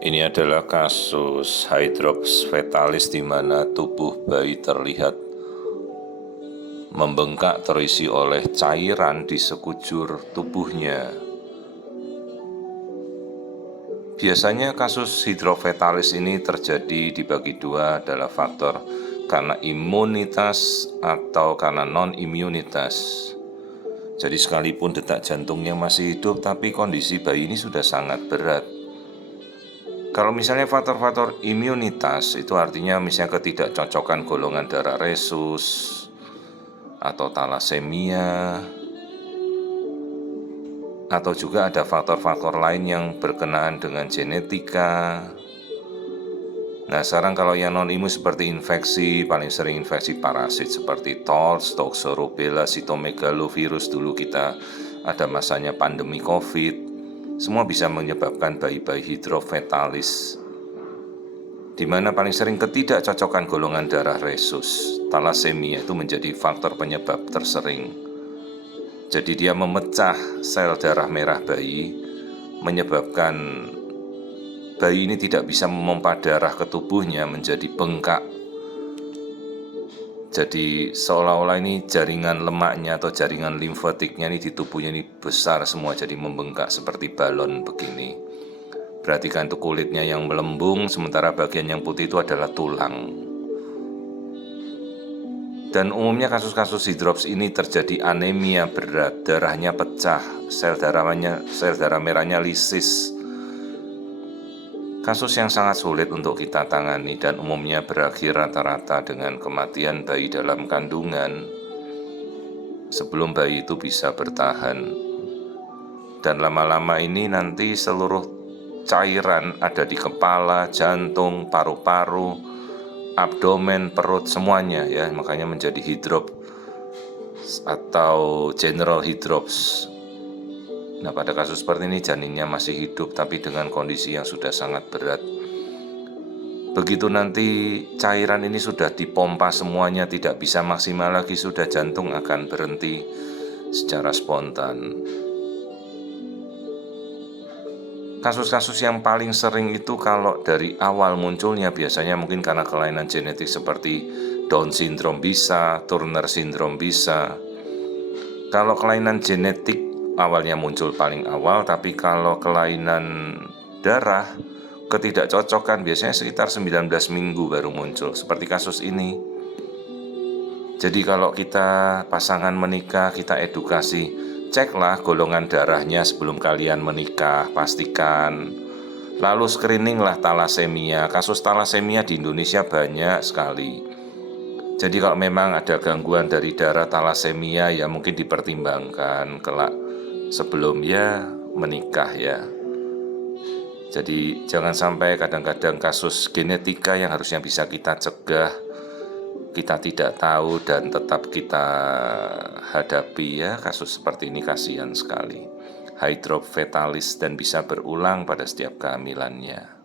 Ini adalah kasus hydrops fetalis di mana tubuh bayi terlihat membengkak terisi oleh cairan di sekujur tubuhnya. Biasanya kasus hidrofetalis ini terjadi dibagi dua adalah faktor karena imunitas atau karena non-imunitas. Jadi sekalipun detak jantungnya masih hidup tapi kondisi bayi ini sudah sangat berat. Kalau misalnya faktor-faktor imunitas itu artinya misalnya ketidakcocokan golongan darah resus atau talasemia, atau juga ada faktor-faktor lain yang berkenaan dengan genetika. Nah sekarang kalau yang non-imun seperti infeksi, paling sering infeksi parasit seperti TORS, Toxo-Rubella, Cytomegalovirus, dulu kita ada masanya pandemi COVID. Semua bisa menyebabkan bayi-bayi hidrofetalis, di mana paling sering ketidakcocokan golongan darah resus, talasemia itu menjadi faktor penyebab tersering. Jadi dia memecah sel darah merah bayi, menyebabkan bayi ini tidak bisa memompa darah ke tubuhnya, menjadi bengkak. Jadi seolah-olah ini jaringan lemaknya atau jaringan limfatiknya ini di tubuhnya ini besar semua, jadi membengkak seperti balon begini. Perhatikan itu kulitnya yang melembung, sementara bagian yang putih itu adalah tulang. Dan umumnya kasus-kasus hidrops ini terjadi anemia berat, darahnya pecah, sel darah merahnya lisis. Kasus yang sangat sulit untuk kita tangani dan umumnya berakhir rata-rata dengan kematian bayi dalam kandungan sebelum bayi itu bisa bertahan. Dan lama-lama ini nanti seluruh cairan ada di kepala, jantung, paru-paru, abdomen, perut, semuanya ya, makanya menjadi hidrop atau general hidrops. Nah pada kasus seperti ini janinnya masih hidup tapi dengan kondisi yang sudah sangat berat. Begitu nanti cairan ini sudah dipompa semuanya, tidak bisa maksimal lagi, sudah jantung akan berhenti secara spontan. Kasus-kasus yang paling sering itu kalau dari awal munculnya biasanya mungkin karena kelainan genetik seperti Down syndrome bisa, Turner syndrome bisa. Kalau kelainan genetik awalnya muncul paling awal, tapi kalau kelainan darah, ketidakcocokan biasanya sekitar 19 minggu baru muncul, seperti kasus ini. Jadi kalau kita pasangan menikah, kita edukasi, ceklah golongan darahnya sebelum kalian menikah, pastikan. Lalu screeninglah talasemia. Kasus talasemia di Indonesia banyak sekali. Jadi kalau memang ada gangguan dari darah talasemia ya mungkin dipertimbangkan kelak sebelum ya menikah ya. Jadi jangan sampai kadang-kadang kasus genetika yang harusnya bisa kita cegah, kita tidak tahu dan tetap kita hadapi ya. Kasus seperti ini kasihan sekali. Hydrofetalis dan bisa berulang pada setiap kehamilannya.